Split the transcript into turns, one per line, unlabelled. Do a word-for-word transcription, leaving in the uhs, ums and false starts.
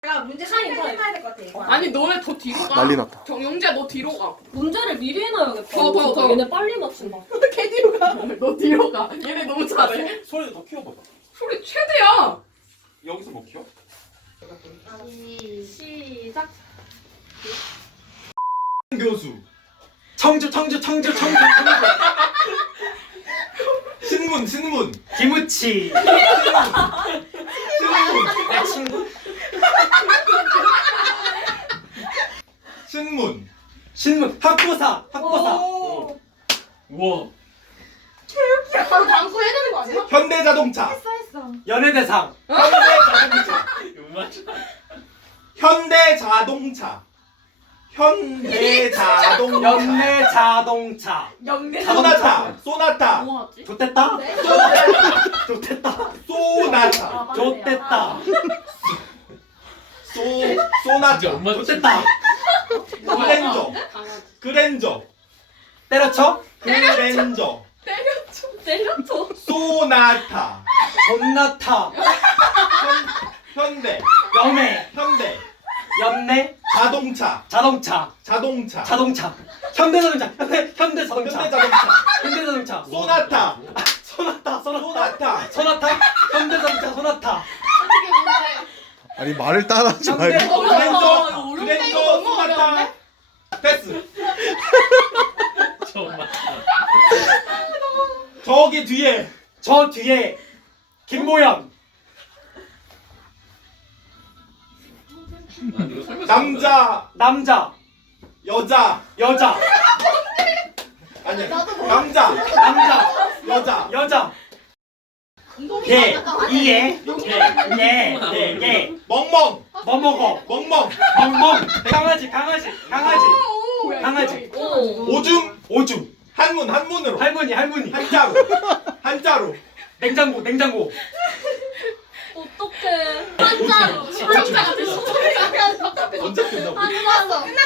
제가 문제 생각해야 될 것 같아. 이거.
아니 너네 더 뒤로 가.
난리 났다.
정영재 너 뒤로 가.
문제를 미리 해놔야겠다.
더, 더, 더.
얘네 빨리 맞춘다.
걔 뒤로 가. 너 뒤로 가. 얘네 너무 잘해.
소리도 더 키워봐봐.
소리 최대야.
여기서 뭐 키워?
시작.
교수. 청주 청주 청주 청주 청주. 신문 신문.
김우치.
신문.
내 친구.
신문.
신문. 학보사. 학보사.
오.
우와.
바로 방구 해야 되는 거 아니야?
현대자동차.
했어 했어.
연예대상.
현대자동차. 현대자동차. 현대자동차.
연내자동차.
영대.
소나타. 소나타.
뭐 하지?
좋댔다.
네?
좋댔다.
소나타.
좋댔다.
소 소나타.
좋댔다.
그랜저.
강아지.
그랜저.
때려쳐.
그랜저.
때려쳐.
때려쳐.
소나타.
존나타.
현대.
연애.
현대.
연내.
자동차.
자동차.
자동차.
자동차. 현대자동차. 현대 현대자동차.
현대자동차.
현대자동차.
소나타.
소나타. 소나타.
소나타.
소나타. 현대자동차. 소나타.
이게 뭔데?
아니 말을 따라하지
현대.
말고.
어려워.
그랜저.
이거 어려운데?
그랜저
이거 너무
소나타.
어려운데?
패스. 저기 뒤에
저 뒤에 김모양.
남자,
남자.
여자,
여자.
아니야. 남자,
남자.
여자.
여자. 예. 이에. 예. 예. 예. 예.
멍멍,
뭐 먹어?
멍멍.
멍멍. 강아지. 강아지. 강아지. 강아지.
오.
오줌,
오줌.
한문, 한문으로.
할머니. 할머니.
한자로. 한자로.
냉장고. 냉장고.
어떡해.
한자로.
진짜 같은 소리가.
언제 끝나고?
한자로.